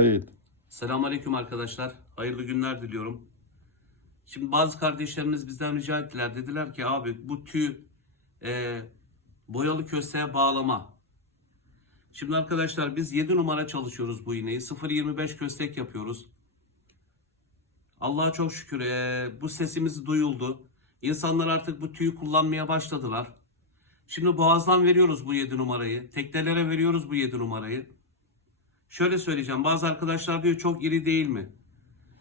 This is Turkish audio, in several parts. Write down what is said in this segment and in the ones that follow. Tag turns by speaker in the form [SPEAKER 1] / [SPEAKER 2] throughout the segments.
[SPEAKER 1] Evet.
[SPEAKER 2] Selamünaleyküm arkadaşlar. Hayırlı günler diliyorum. Şimdi bazı kardeşlerimiz bizden rica ettiler. Dediler ki abi bu tüy e, boyalı kösteğe bağlama. Şimdi arkadaşlar biz 7 numara çalışıyoruz bu iğneyi. 0.25 köstek yapıyoruz. Allah'a çok şükür e, bu sesimiz duyuldu. İnsanlar artık bu tüyü kullanmaya başladılar. Şimdi boğazdan veriyoruz bu 7 numarayı. Teknelere veriyoruz bu 7 numarayı. Şöyle söyleyeceğim. Bazı arkadaşlar diyor çok iri değil mi?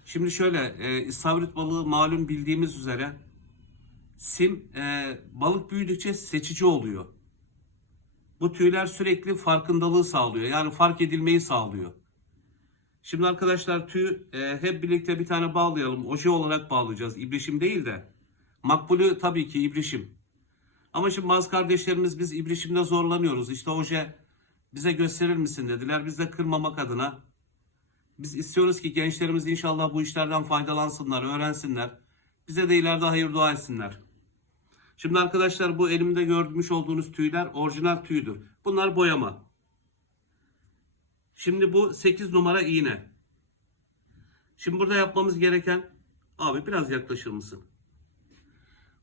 [SPEAKER 2] Şimdi şöyle e, istavrit balığı malum bildiğimiz üzere sim e, balık büyüdükçe seçici oluyor. Bu tüyler sürekli farkındalığı sağlıyor. Yani fark edilmeyi sağlıyor. Şimdi arkadaşlar tüy e, hep birlikte bir tane bağlayalım. Oje olarak bağlayacağız. İbrişim değil de. Makbulü tabii ki ibrişim. Ama şimdi bazı kardeşlerimiz biz ibrişimde zorlanıyoruz. İşte oje bize gösterir misin dediler. Biz de kırmamak adına biz istiyoruz ki gençlerimiz inşallah bu işlerden faydalansınlar, öğrensinler. Bize de ileride hayır dua etsinler. Şimdi arkadaşlar bu elimde görmüş olduğunuz tüyler orijinal tüydür. Bunlar boyama. Şimdi bu 8 numara iğne. Şimdi burada yapmamız gereken abi biraz yaklaşır mısın?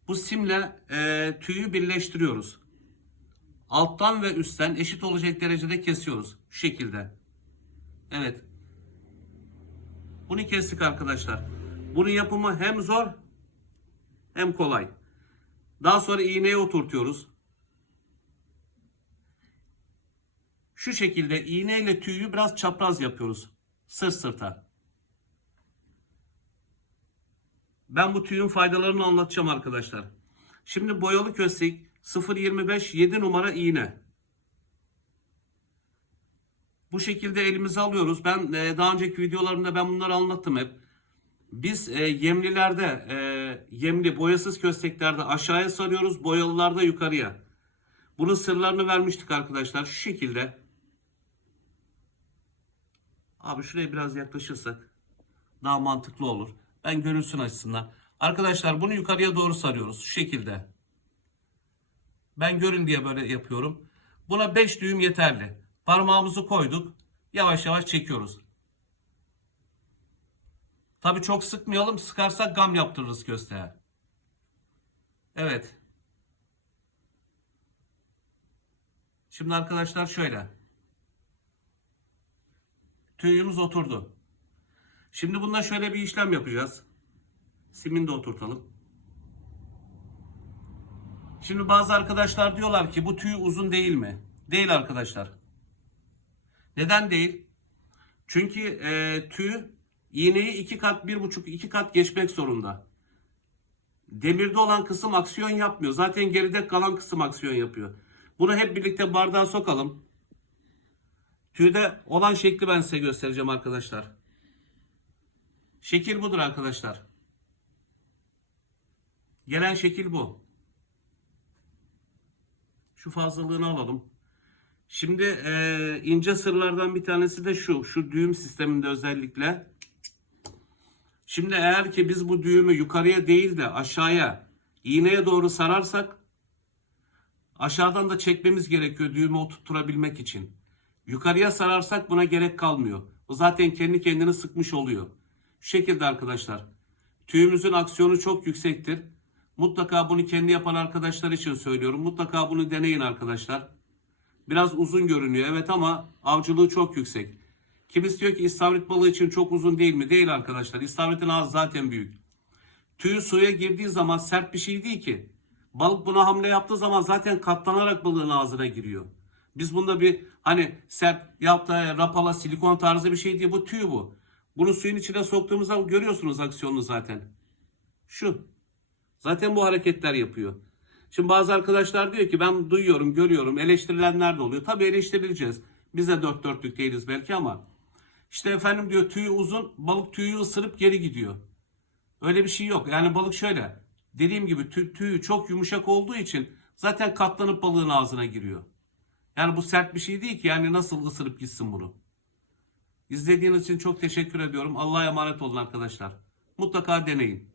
[SPEAKER 2] Bu simle e, tüyü birleştiriyoruz. Alttan ve üstten eşit olacak derecede kesiyoruz. Şu şekilde. Evet. Bunu kestik arkadaşlar. Bunun yapımı hem zor hem kolay. Daha sonra iğneye oturtuyoruz. Şu şekilde iğneyle tüyü biraz çapraz yapıyoruz. Sırt sırta. Ben bu tüyün faydalarını anlatacağım arkadaşlar. Şimdi boyalı köstek 0.25 7 numara iğne. Bu şekilde elimize alıyoruz. Ben e, daha önceki videolarımda ben bunları anlattım hep. Biz e, yemlilerde, e, yemli boyasız kösteklerde aşağıya sarıyoruz, boyalılarda yukarıya. Bunun sırlarını vermiştik arkadaşlar. Şu şekilde. Abi şuraya biraz yaklaşırsak daha mantıklı olur. Ben görünsün açısından. Arkadaşlar bunu yukarıya doğru sarıyoruz. Şu şekilde. Ben görün diye böyle yapıyorum. Buna 5 düğüm yeterli. Parmağımızı koyduk. Yavaş yavaş çekiyoruz. Tabi çok sıkmayalım. Sıkarsak gam yaptırırız kösteğe. Evet. Şimdi arkadaşlar şöyle. Tüyümüz oturdu. Şimdi bunda şöyle bir işlem yapacağız. Simini de oturtalım. Şimdi bazı arkadaşlar diyorlar ki bu tüy uzun değil mi? Değil arkadaşlar. Neden değil? Çünkü e, tüy iğneyi iki kat, bir buçuk, iki kat geçmek zorunda. Demirde olan kısım aksiyon yapmıyor. Zaten geride kalan kısım aksiyon yapıyor. Bunu hep birlikte bardağa sokalım. Tüyde olan şekli ben size göstereceğim arkadaşlar. Şekil budur arkadaşlar. Gelen şekil bu. Şu fazlalığını alalım. Şimdi e, ince sırlardan bir tanesi de şu. Şu düğüm sisteminde özellikle. Şimdi eğer ki biz bu düğümü yukarıya değil de aşağıya iğneye doğru sararsak aşağıdan da çekmemiz gerekiyor düğümü oturtturabilmek için. Yukarıya sararsak buna gerek kalmıyor. O zaten kendi kendini sıkmış oluyor. Şu şekilde arkadaşlar. Tüyümüzün aksiyonu çok yüksektir. Mutlaka bunu kendi yapan arkadaşlar için söylüyorum. Mutlaka bunu deneyin arkadaşlar. Biraz uzun görünüyor evet ama avcılığı çok yüksek. Kimisi diyor ki istavrit balığı için çok uzun değil mi? Değil arkadaşlar. İstavritin ağzı zaten büyük. Tüyü suya girdiği zaman sert bir şey değil ki. Balık buna hamle yaptığı zaman zaten katlanarak balığın ağzına giriyor. Biz bunda bir hani sert yahut da rapala silikon tarzı bir şey değil. Bu tüy bu. Bunu suyun içine soktuğumuz zaman görüyorsunuz aksiyonunu zaten. Şu. Zaten bu hareketler yapıyor. Şimdi bazı arkadaşlar diyor ki ben duyuyorum, görüyorum. Eleştirilenler de oluyor. Tabii eleştirileceğiz. Biz de dört dörtlük değiliz belki ama. İşte efendim diyor tüyü uzun, balık tüyü ısırıp geri gidiyor. Öyle bir şey yok. Yani balık şöyle. Dediğim gibi tüy, tüyü çok yumuşak olduğu için zaten katlanıp balığın ağzına giriyor. Yani bu sert bir şey değil ki. Yani nasıl ısırıp gitsin bunu. İzlediğiniz için çok teşekkür ediyorum. Allah'a emanet olun arkadaşlar. Mutlaka deneyin.